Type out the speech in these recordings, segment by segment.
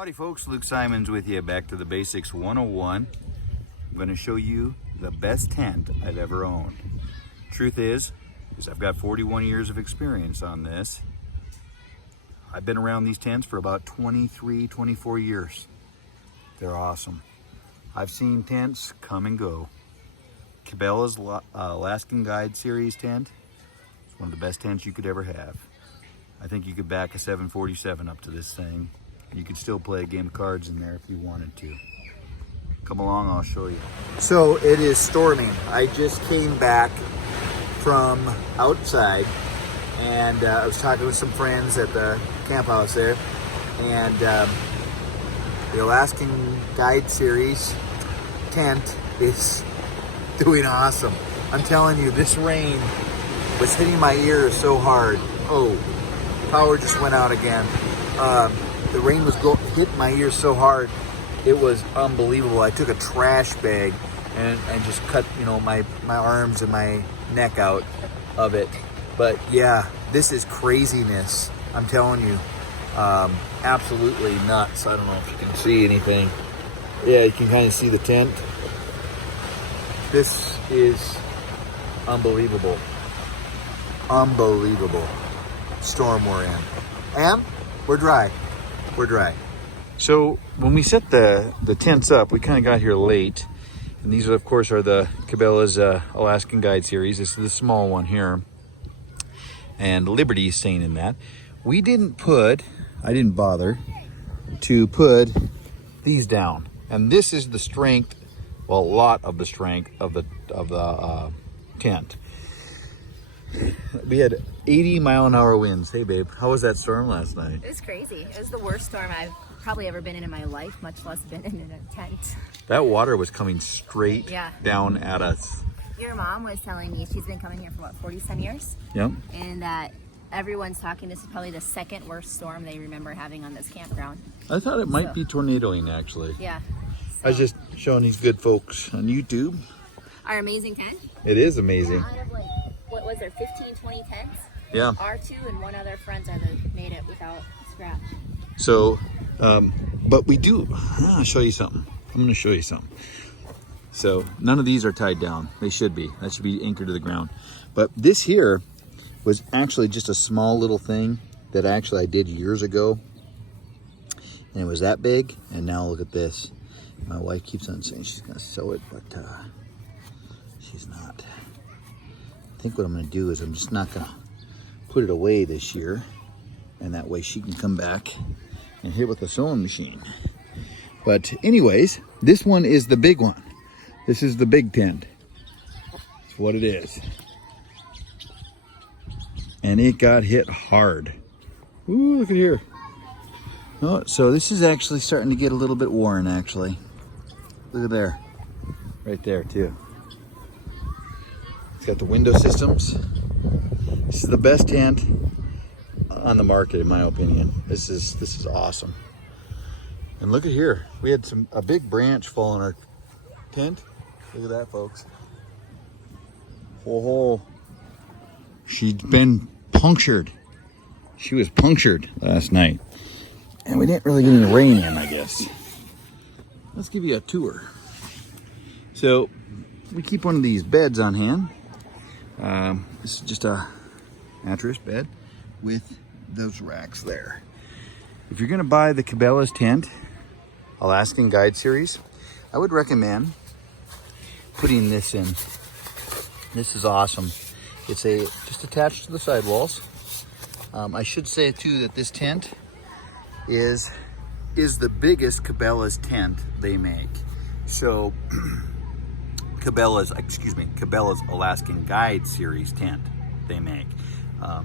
Howdy folks, Luke Simons with you, back to the Basics 101. I'm going to show you the best tent I've ever owned. Truth is I've got 41 years of experience on this. I've been around these tents for about 23, 24 years. They're awesome. I've seen tents come and go. Cabela's Alaskan Guide Series tent is one of the best tents you could ever have. I think you could back a 747 up to this thing. You could still play a game of cards in there if you wanted to. Come along, I'll show you. So it is storming. I just came back from outside and I was talking with some friends at the camp house there, and the Alaskan Guide Series tent is doing awesome. I'm telling you, this rain was hitting my ears so hard. Oh, power just went out again. The rain was hitting my ears so hard, it was unbelievable. I took a trash bag and just cut, my arms and my neck out of it. But yeah, this is craziness. I'm telling you, absolutely nuts. I don't know if you can see anything. Yeah, you can kind of see the tent. This is unbelievable. Unbelievable storm we're in. And we're dry. We're dry. So when we set the tents up, we kind of got here late. And these, of course, are the Cabela's Alaskan Guide Series. This is the small one here. And Liberty's staying in that. I didn't bother to put these down. And this is the strength, well, a lot of the strength of the tent. We had 80-mile-an-hour winds. Hey, babe, how was that storm last night? It was crazy. It was the worst storm I've probably ever been in my life, much less been in a tent. That water was coming straight down at us. Your mom was telling me she's been coming here for, 40-some years? Yep. And that everyone's talking this is probably the second worst storm they remember having on this campground. I thought it might be tornadoing, actually. Yeah. I was just showing these good folks on YouTube. Our amazing tent? It is amazing. Yeah, out of what was there, 15, 20 tents? Yeah. Our two and one other friends are that made it without scratch. So, but we do, I'll show you something. I'm going to show you something. So none of these are tied down. They should be. That should be anchored to the ground. But this here was actually just a small little thing that I did years ago. And it was that big. And now look at this. My wife keeps on saying she's going to sew it, but she's not. I think what I'm going to do is I'm just not going to put it away this year. And that way she can come back and hit with a sewing machine. But anyways, this one is the big one. This is the big tent. That's what it is. And it got hit hard. Ooh, look at here. Oh, so this is actually starting to get a little bit worn, actually. Look at there. Right there, too. It's got the window systems. This is the best tent on the market, in my opinion. This is awesome. And look at here. We had a big branch fall on our tent. Look at that, folks. Oh, she'd been punctured. She was punctured last night. And we didn't really get any rain in, I guess. Let's give you a tour. So we keep one of these beds on hand. This is just a mattress bed with those racks there. If you're gonna buy the Cabela's tent, Alaskan Guide Series, I would recommend putting this in. This is awesome. It's just attached to the sidewalls. I should say too that this tent is the biggest Cabela's tent they make. So Cabela's Alaskan Guide Series tent they make.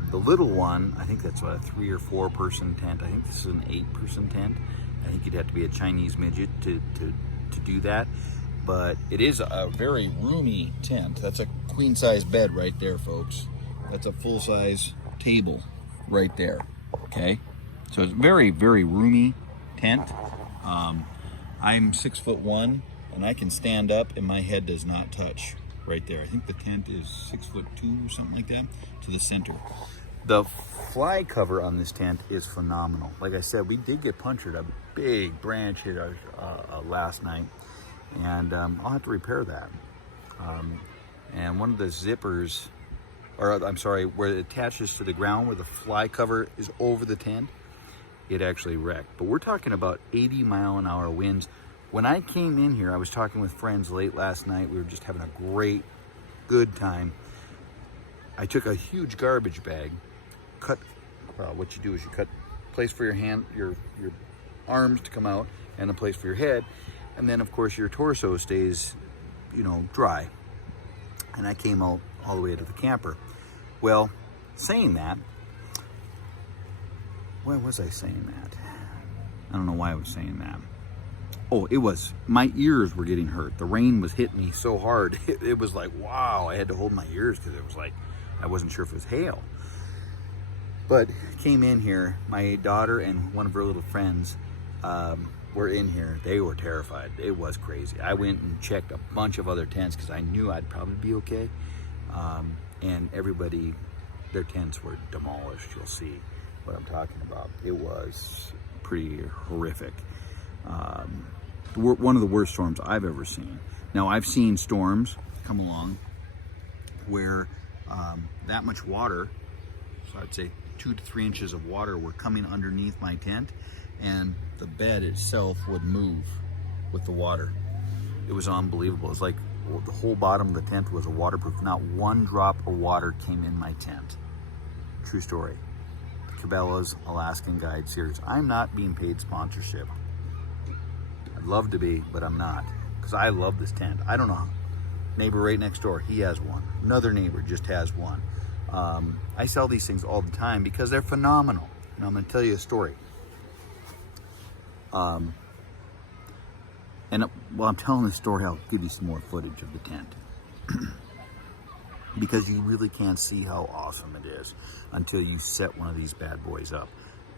The little one, I think that's a 3 or 4 person tent. I think this is an 8-person tent. I think you'd have to be a Chinese midget to do that. But it is a very roomy tent. That's a queen size bed right there, folks. That's a full size table right there. Okay, so it's very, very roomy tent. I'm 6'1" and I can stand up and my head does not touch right there. I think the tent is 6'2" or something like that to the center. The fly cover on this tent is phenomenal. Like I said, we did get punctured. A big branch hit us last night, and I'll have to repair that. And one of the zippers, or I'm sorry, where it attaches to the ground, where the fly cover is over the tent, it actually wrecked. But we're talking about 80-mile-an-hour winds. When I came in here, I was talking with friends late last night. We were just having a good time. I took a huge garbage bag, cut, what you do is you cut place for your hand, your arms to come out, and a place for your head. And then, of course, your torso stays, dry. And I came out all the way to the camper. Well, saying that, why was I saying that? I don't know why I was saying that. Oh, it was, my ears were getting hurt. The rain was hitting me so hard. It was like, wow, I had to hold my ears because it was like, I wasn't sure if it was hail. But came in here, my daughter and one of her little friends were in here. They were terrified. It was crazy. I went and checked a bunch of other tents because I knew I'd probably be okay. And everybody, their tents were demolished. You'll see what I'm talking about. It was pretty horrific. One of the worst storms I've ever seen. Now, I've seen storms come along where that much water, so I'd say 2 to 3 inches of water, were coming underneath my tent, and the bed itself would move with the water. It was unbelievable. It's like the whole bottom of the tent was waterproof. Not one drop of water came in my tent. True story. Cabela's Alaskan Guide Series. I'm not being paid sponsorship. I'd love to be, but I'm not, because I love this tent. I don't know. Neighbor right next door, he has one. Another neighbor just has one. I sell these things all the time because they're phenomenal. And I'm going to tell you a story. And while I'm telling this story, I'll give you some more footage of the tent. Because you really can't see how awesome it is until you set one of these bad boys up.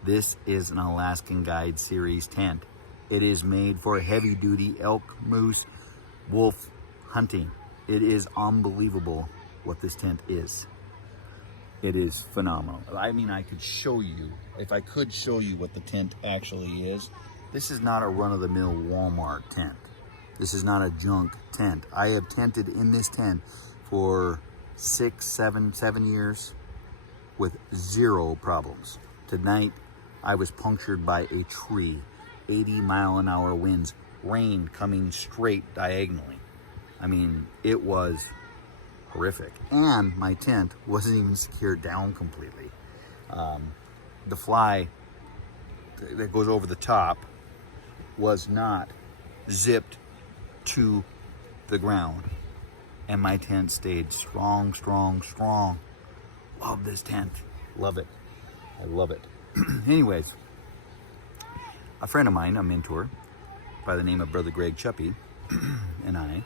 This is an Alaskan Guide Series tent. It is made for heavy-duty elk, moose, wolf hunting. It is unbelievable what this tent is. It is phenomenal. I mean, I could show you, if I could show you what the tent actually is. This is not a run-of-the-mill Walmart tent. This is not a junk tent. I have tented in this tent for 7 years with 0 problems. Tonight, I was punctured by a tree, 80-mile-an-hour winds, rain coming straight diagonally. I mean, it was horrific. And my tent wasn't even secured down completely. The fly that goes over the top was not zipped to the ground. And my tent stayed strong, strong, strong. Love this tent. Love it. I love it. Anyways, a friend of mine, a mentor, by the name of Brother Greg Chuppy, and I,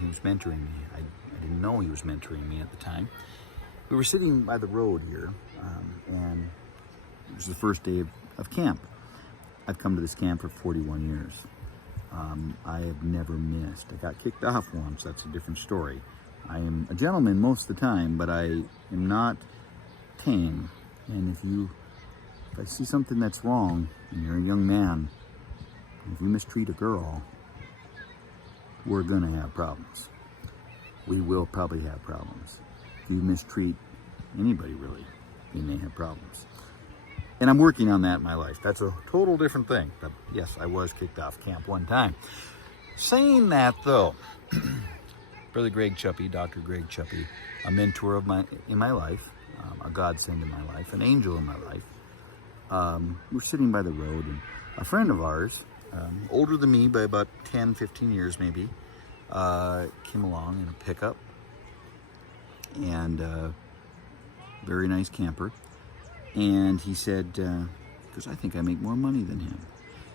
he was mentoring me. I didn't know he was mentoring me at the time. We were sitting by the road here, and it was the first day of camp. I've come to this camp for 41 years. I have never missed. I got kicked off once. That's a different story. I am a gentleman most of the time, but I am not tame. And if I see something that's wrong, and you're a young man, if you mistreat a girl, we're gonna have problems. We will probably have problems. If you mistreat anybody, really, you may have problems. And I'm working on that in my life. That's a total different thing. But yes, I was kicked off camp one time. Saying that, though, Brother Greg Chuppy, Dr. Greg Chuppy, a mentor in my life, a godsend in my life, an angel in my life. We're sitting by the road, and a friend of ours, older than me by about 10, 15 years maybe, came along in a pickup, and very nice camper. And he said, because I think I make more money than him.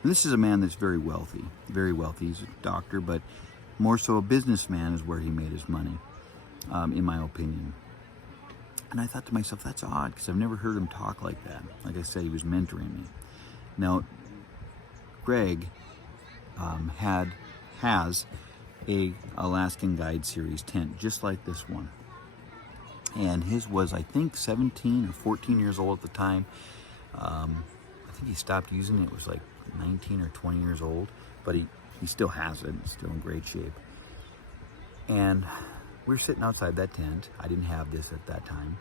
And this is a man that's very wealthy, very wealthy. He's a doctor, but more so a businessman is where he made his money, in my opinion. And I thought to myself, that's odd, because I've never heard him talk like that. Like I said, he was mentoring me. Now, Greg has a Alaskan Guide Series tent, just like this one. and his was, I think, 17 or 14 years old at the time. I think he stopped using it. It was like 19 or 20 years old, but he still has it. It's still in great shape. And we were sitting outside that tent. I didn't have this at that time.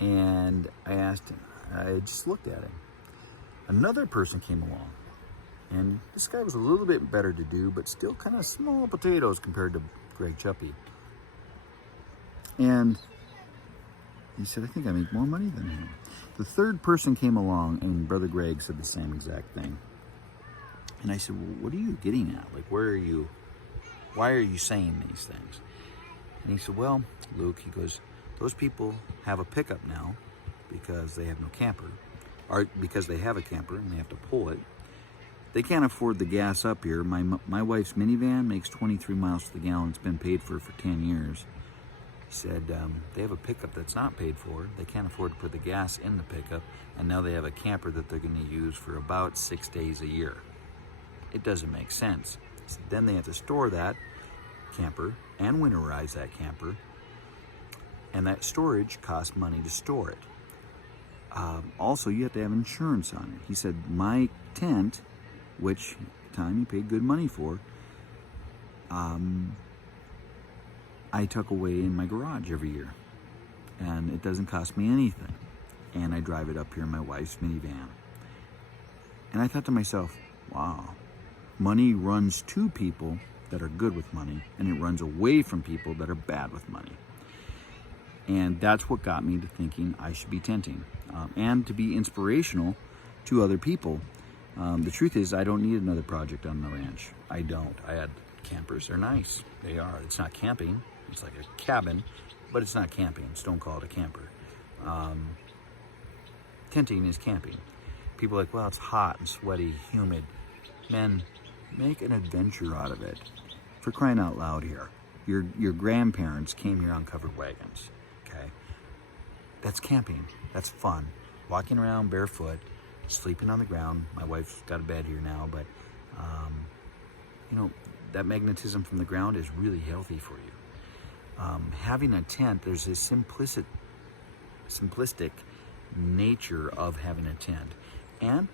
And I asked him, I just looked at him. Another person came along. And this guy was a little bit better to do, but still kind of small potatoes compared to Greg Chuppy. And he said, I think I make more money than him. The third person came along, and Brother Greg said the same exact thing. And I said, well, what are you getting at? Like, why are you saying these things? And he said, well, Luke, he goes, those people have a pickup now because they have no camper, or because they have a camper and they have to pull it. They can't afford the gas up here. My wife's minivan makes 23 miles to the gallon. It's been paid for 10 years. He said they have a pickup that's not paid for. They can't afford to put the gas in the pickup, and now they have a camper that they're going to use for about 6 days a year. It doesn't make sense. He said, then they have to store that camper and winterize that camper, and that storage costs money to store it. Also, you have to have insurance on it. He said, my tent, which at the time he paid good money for, I tuck away in my garage every year, and it doesn't cost me anything. And I drive it up here in my wife's minivan. And I thought to myself, wow, money runs to people that are good with money, and it runs away from people that are bad with money. And that's what got me to thinking I should be tenting, and to be inspirational to other people. The truth is, I don't need another project on the ranch. I don't. I had campers. They're nice. They are. It's not camping. It's like a cabin, but it's not camping. Just don't call it a camper. Tenting is camping. People are like, well, it's hot and sweaty, humid. Men, make an adventure out of it. For crying out loud here. Your grandparents came here on covered wagons, okay? That's camping. That's fun. Walking around barefoot, sleeping on the ground. My wife's got a bed here now, but, that magnetism from the ground is really healthy for you. Having a tent, there's this simplistic nature of having a tent. And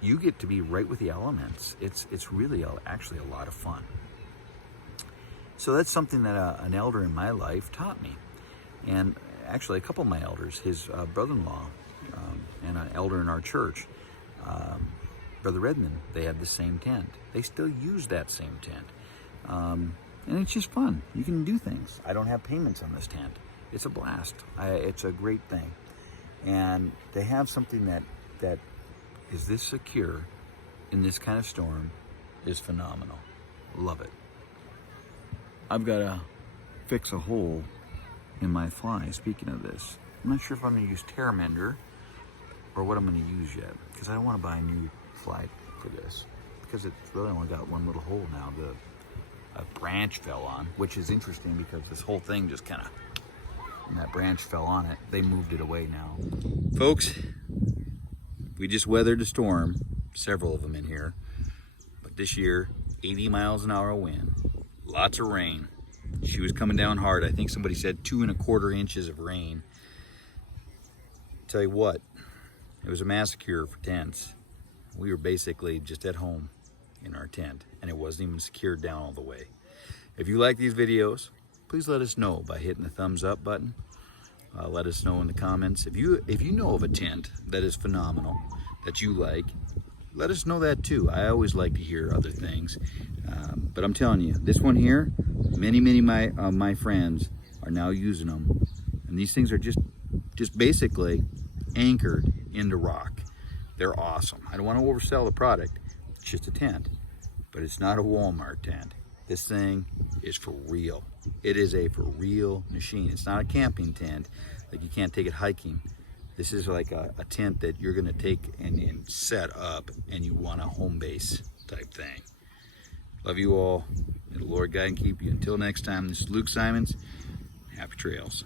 you get to be right with the elements. It's really actually a lot of fun. So that's something that an elder in my life taught me. And actually a couple of my elders, his brother-in-law and an elder in our church, Brother Redmond, they had the same tent. They still use that same tent. And it's just fun. You can do things. I don't have payments on this tent. It's a blast. It's a great thing. And to have something that is this secure in this kind of storm is phenomenal. Love it. I've got to fix a hole in my fly, speaking of this. I'm not sure if I'm going to use Terramender or what I'm going to use yet, because I don't want to buy a new fly for this, because it's really only got one little hole now. A branch fell on, which is interesting because this whole thing just kind of, and that branch fell on it. They moved it away now. Folks, we just weathered a storm, several of them in here, but this year, 80 miles an hour wind, lots of rain. She was coming down hard. I think somebody said 2¼ inches of rain. Tell you what, it was a massacre for tents. We were basically just at home in our tent, and it wasn't even secured down all the way. If you like these videos, please let us know by hitting the thumbs up button. Let us know in the comments. If you know of a tent that is phenomenal, that you like, let us know that too. I always like to hear other things. But I'm telling you, this one here, many of my friends are now using them. And these things are just basically anchored into rock. They're awesome. I don't want to oversell the product. It's just a tent, but it's not a Walmart tent. This thing is for real. It is a for real machine. It's not a camping tent. Like, you can't take it hiking. This is like a tent that you're gonna take and set up, and you want a home base type thing. Love you all. May the Lord guide and keep you. Until next time, this is Luke Simons. Happy trails.